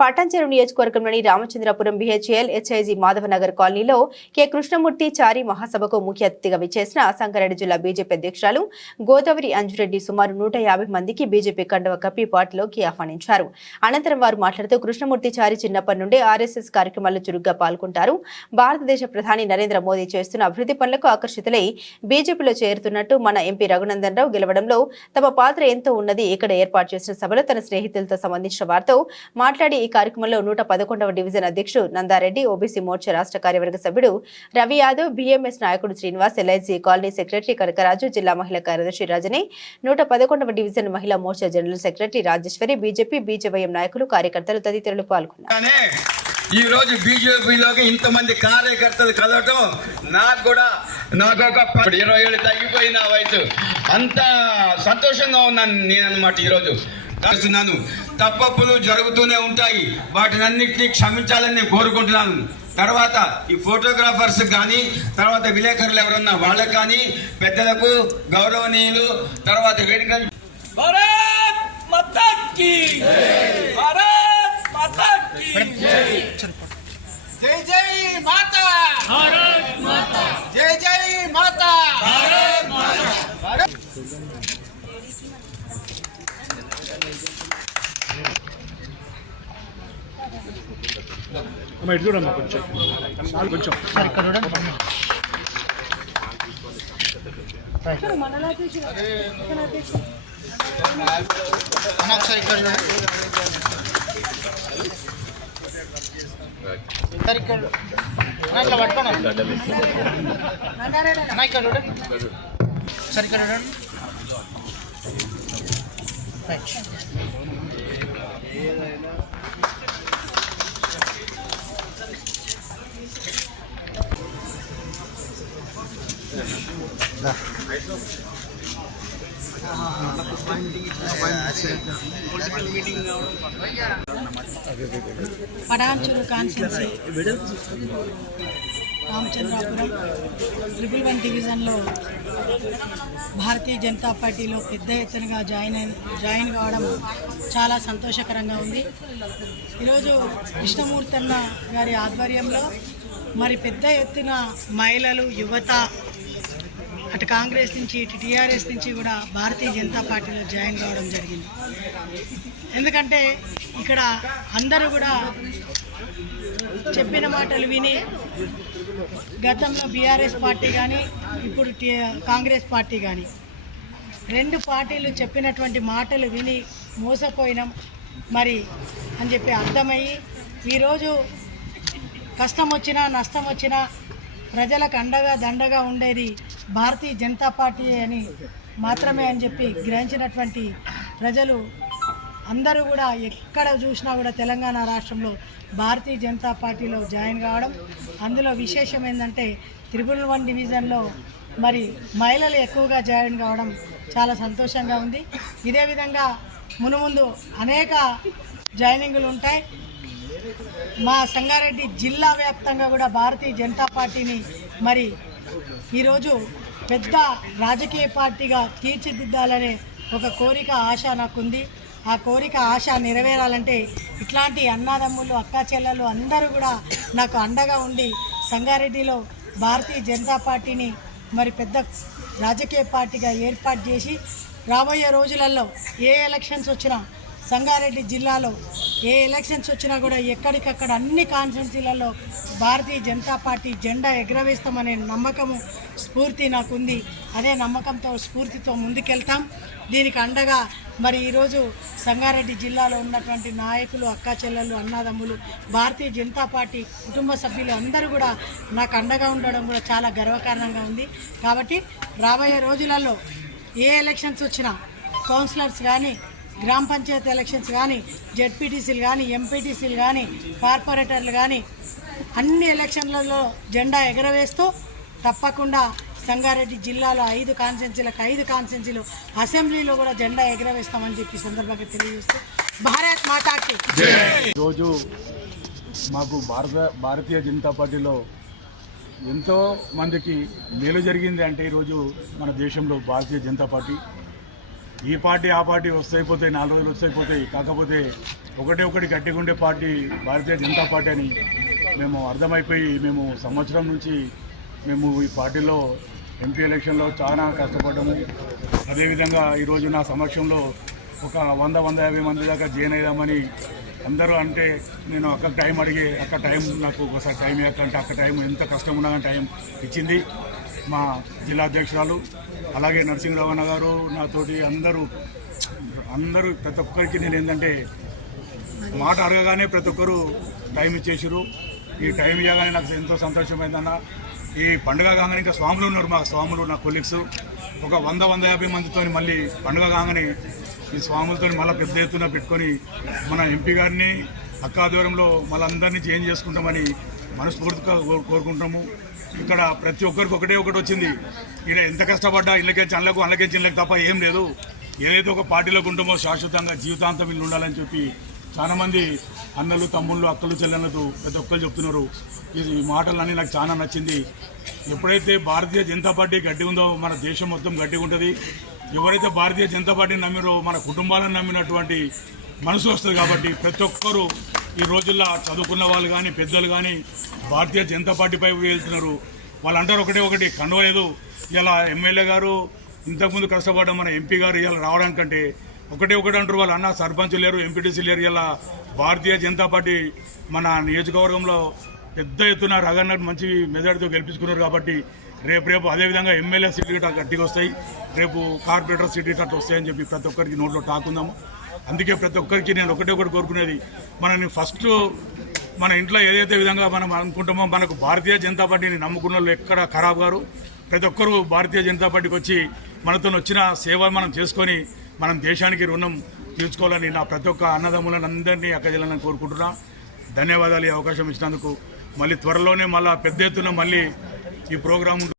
పటాన్చెరు నియోజకవర్గంలోని Ramachandrapuram BHEL HIG Madhavnagar కాలనీలో K Krishnamurthy చారి మహాసభకు ముఖ్య అతిథిగా విచ్చేసిన సంగారెడ్డి జిల్లా బీజేపీ అధ్యక్షురాలు గోదావరి అంజురెడ్డి సుమారు 150 మందికి బీజేపీ కండువ కప్పి పార్టీలోకి ఆహ్వానించారు. అనంతరం వారు మాట్లాడుతూ కృష్ణమూర్తి చారి చిన్నప్పటి నుండి ఆర్ఎస్ఎస్ కార్యక్రమాల్లో చురుగ్గా పాల్గొంటారు. భారతదేశ ప్రధాని నరేంద్ర మోదీ చేస్తున్న అభివృద్ధి పనులకు ఆకర్షితులై బీజేపీలో చేరుతున్నట్టు, మన ఎంపీ రఘునందన్ రావు గెలవడంలో తమ పాత్ర ఎంతో ఉన్నది. ఇక్కడ ఏర్పాటు చేసిన సభలో తన స్నేహితులతో సంబంధించిన వారితో మాట్లాడి ఈ కార్యక్రమంలో 111వ డివిజన్ అధ్యక్షుడు నందారెడ్డి, ఓబీసీ మోర్చా రాష్ట్ర కార్యవర్గ సభ్యుడు రవి యాదవ్, బీఎంఎస్ నాయకుడు Srinivas, LIG colony secretary Kanakaraju, జిల్లా మహిళా కార్యదర్శి రజని, 111వ డివిజన్ మహిళా మోర్చా general secretary Rajeshwari, BJP BJYM నాయకులు, కార్యకర్తలు తదితరులు పాల్గొన్నారు. ఈ రోజు బీజేపీలోకి ఇంతమంది కార్యకర్తలు కలవటం నాకు ఒక 20 ఏళ్ళు తగ్గిపోయిన వయసు, అంత సంతోషంగా ఉన్నాను నేను అన్నమాట. ఈరోజు చేస్తున్నాను, తప్పప్పులు జరుగుతూనే ఉంటాయి, వాటినన్నింటినీ క్షమించాలని నేను కోరుకుంటున్నాను. తర్వాత ఈ ఫోటోగ్రాఫర్స్ కానీ, తర్వాత విలేకరులు ఎవరన్నా వాళ్ళకి కానీ, పెద్దలకు గౌరవనీయులు, తర్వాత వేదిక జై జై మాతా, జై జై మాతా. ఇటు చూడమ్మా, కొంచెం కొంచెం ఒకసారి ఇక్కడ ఇట్లా పట్టుకోండి అన్న, ఇక్కడ చూడండి సరే, ఇక్కడ చూడండి. పటాన్చెరు కాన్స్టిట్యున్సీ రామచంద్రాపురం 111 డివిజన్లో భారతీయ జనతా పార్టీలో పెద్ద ఎత్తునగా జాయిన్ కావడం చాలా సంతోషకరంగా ఉంది. ఈరోజు కృష్ణమూర్తి అన్న గారి ఆధ్వర్యంలో మరి పెద్ద ఎత్తున మహిళలు, యువత అటు కాంగ్రెస్ నుంచి ఇటు టీఆర్ఎస్ నుంచి కూడా భారతీయ జనతా పార్టీలో జాయిన్ కావడం జరిగింది. ఎందుకంటే ఇక్కడ అందరూ కూడా చెప్పిన మాటలు విని, గతంలో బీఆర్ఎస్ పార్టీ కానీ ఇప్పుడు కాంగ్రెస్ పార్టీ కానీ రెండు పార్టీలు చెప్పినటువంటి మాటలు విని మోసపోయినాం మరి అని చెప్పి అర్థమయ్యి, ఈరోజు కష్టం వచ్చినా నష్టం వచ్చినా ప్రజలకు అండగా దండగా ఉండేది భారతీయ జనతా పార్టీ అని మాత్రమే అని చెప్పి గ్రహించినటువంటి ప్రజలు అందరూ కూడా ఎక్కడ చూసినా కూడా తెలంగాణ రాష్ట్రంలో భారతీయ జనతా పార్టీలో జాయిన్ కావడం, అందులో విశేషం ఏంటంటే 111 డివిజన్లో మరి మహిళలు ఎక్కువగా జాయిన్ కావడం చాలా సంతోషంగా ఉంది. ఇదే విధంగా మునుముందు అనేక జాయినింగ్లు ఉంటాయి. మా సంగారెడ్డి జిల్లా వ్యాప్తంగా కూడా భారతీయ జనతా పార్టీని మరి ఈరోజు పెద్ద రాజకీయ పార్టీగా తీర్చిదిద్దాలనే ఒక కోరిక, ఆశ నాకుంది. ఆ కోరిక, ఆశ నెరవేరాలంటే ఇట్లాంటి అన్నదమ్ములు, అక్కా చెల్లెలు అందరూ కూడా నాకు అండగా ఉండి సంగారెడ్డిలో భారతీయ జనతా పార్టీని మరి పెద్ద రాజకీయ పార్టీగా ఏర్పాటు చేసి రాబోయే రోజులలో ఏ ఎలక్షన్స్ వచ్చినా, సంగారెడ్డి జిల్లాలో ఏ ఎలక్షన్స్ వచ్చినా కూడా ఎక్కడికక్కడ అన్ని కాన్స్టిట్యున్సీలలో భారతీయ జనతా పార్టీ జెండా ఎగరవేస్తామనే నమ్మకము, స్ఫూర్తి నాకుంది. అదే నమ్మకంతో, స్ఫూర్తితో ముందుకెళ్తాం. దీనికి అండగా మరి ఈరోజు సంగారెడ్డి జిల్లాలో ఉన్నటువంటి నాయకులు, అక్కా చెల్లెళ్ళు, అన్నదమ్ములు, భారతీయ జనతా పార్టీ కుటుంబ సభ్యులు అందరూ కూడా నాకు అండగా ఉండడం కూడా చాలా గర్వకారణంగా ఉంది. కాబట్టి రాబోయే రోజులలో ఏ ఎలక్షన్స్ వచ్చినా, కౌన్సిలర్స్ కానీ, గ్రామ పంచాయతీ ఎలక్షన్స్ కానీ, జెడ్పీటీసీలు కానీ, ఎంపీటీసీలు కానీ, కార్పొరేటర్లు కానీ అన్ని ఎలక్షన్లలో జెండా ఎగరవేస్తూ తప్పకుండా సంగారెడ్డి జిల్లాలో 5 కాన్స్టిట్యున్సీలు అసెంబ్లీలో కూడా జెండా ఎగరవేస్తామని చెప్పి సందర్భంగా తెలియజేస్తూ భారత్ మాతాకి ఈరోజు మాకు భారతీయ జనతా పార్టీలో ఎంతో మందికి మేలు జరిగింది అంటే ఈరోజు మన దేశంలో భారతీయ జనతా పార్టీ ఈ పార్టీ ఆ పార్టీ వస్తాయిపోతాయి, 4 రోజులు వస్తాయిపోతాయి. కాకపోతే ఒకటి గట్టిగా ఉండే పార్టీ భారతీయ జనతా పార్టీ అని మేము అర్థమైపోయి మేము సంవత్సరం నుంచి మేము ఈ పార్టీలో ఎంపీ ఎలక్షన్లో చాలా కష్టపడ్డాము. అదేవిధంగా ఈరోజు నా సమక్షంలో ఒక 100-150 మంది దాకా జాయిన్ అయ్యామని అందరూ అంటే నేను అక్క టైం అడిగి అక్క టైం నాకు ఒకసారి టైం ఇవ్వకంటే అక్క టైం ఎంత కష్టం ఉన్నా కానీ టైం ఇచ్చింది మా జిల్లా అధ్యక్షురాలు. అలాగే నరసింహరావు అన్న గారు నాతోటి అందరూ ప్రతి ఒక్కరికి నేను ఏంటంటే మాట అడగగానే ప్రతి ఒక్కరు టైం ఇచ్చేసారు. ఈ టైం ఇవ్వగానే నాకు ఎంతో సంతోషమైందన్న. ఈ పండుగ కాగానే ఇంకా స్వాములు ఉన్నారు, మా స్వాములు నా కొలీగ్స్ ఒక 100-150 మందితో మళ్ళీ పండుగ కాగానే ఈ స్వాములతో మళ్ళీ పెద్ద ఎత్తున పెట్టుకొని మన ఎంపీ గారిని అక్క ఆధ్వర్యంలో మళ్ళీ అందరినీ చేంజ్ చేసుకుంటామని మనస్ఫూర్తిగా కోరుకుంటాము. ఇక్కడ ప్రతి ఒక్కరికి ఒకటి వచ్చింది. ఇక్కడ ఎంత కష్టపడ్డా ఇళ్ళకేంచి అళ్ళకేంచి ఇళ్ళకి తప్ప ఏం లేదు. ఏదైతే ఒక పార్టీలోకి ఉంటామో శాశ్వతంగా జీవితాంతం ఇల్లు ఉండాలని చెప్పి చాలామంది అన్నలు, తమ్ముళ్ళు, అక్కలు, చెల్లెళ్ళతో ప్రతి ఒక్కరు చెప్తున్నారు. ఈ మాటలన్నీ నాకు చాలా నచ్చింది. ఎప్పుడైతే భారతీయ జనతా పార్టీ గట్టిగా ఉందో మన దేశం మొత్తం గట్టిగా ఉంటుంది. ఎవరైతే భారతీయ జనతా పార్టీని నమ్మిరో మన కుటుంబాలను నమ్మినటువంటి మనసు వస్తుంది. కాబట్టి ప్రతి ఒక్కరూ ఈ రోజుల్లో చదువుకున్న వాళ్ళు కానీ పెద్దలు కానీ భారతీయ జనతా పార్టీపై వెళ్తున్నారు. వాళ్ళు అంటారు ఒకటి కనవలేదు. ఇలా ఎమ్మెల్యే గారు ఇంతకుముందు కష్టపడ్డ మన ఎంపీ గారు ఇలా రావడానికంటే ఒకటి అంటారు. వాళ్ళు అన్న సర్పంచ్ లేరు, ఎంపీటీసీ లేరు. ఇలా భారతీయ జనతా పార్టీ మన నియోజకవర్గంలో పెద్ద ఎత్తున రగన్నట్టు మంచి మెజార్టీతో గెలిపించుకున్నారు. కాబట్టి రేపు అదేవిధంగా ఎమ్మెల్యే సీట్లు గిట్ట గట్టిగా వస్తాయి, రేపు కార్పొరేటర్ సీట్లు గట్ట వస్తాయని చెప్పి ప్రతి ఒక్కరికి నోట్లో టాకుందాము. అందుకే ప్రతి ఒక్కరికి నేను ఒకటి కోరుకునేది, మనని ఫస్ట్ మన ఇంట్లో ఏదైతే విధంగా మనం అనుకుంటామో మనకు భారతీయ జనతా పార్టీని నమ్ముకున్న వాళ్ళు ఎక్కడ ఖరాబ్ గారు. ప్రతి ఒక్కరూ భారతీయ జనతా పార్టీకి వచ్చి మనతో వచ్చిన సేవ మనం చేసుకొని మనం దేశానికి రుణం తీర్చుకోవాలని నా ప్రతి ఒక్క అన్నదమ్ములను అందరినీ అక్కజల్లని కోరుకుంటున్నా. ధన్యవాదాలు ఈ అవకాశం ఇచ్చినందుకు. మళ్ళీ త్వరలోనే మళ్ళీ పెద్ద ఎత్తున మళ్ళీ ఈ ప్రోగ్రాం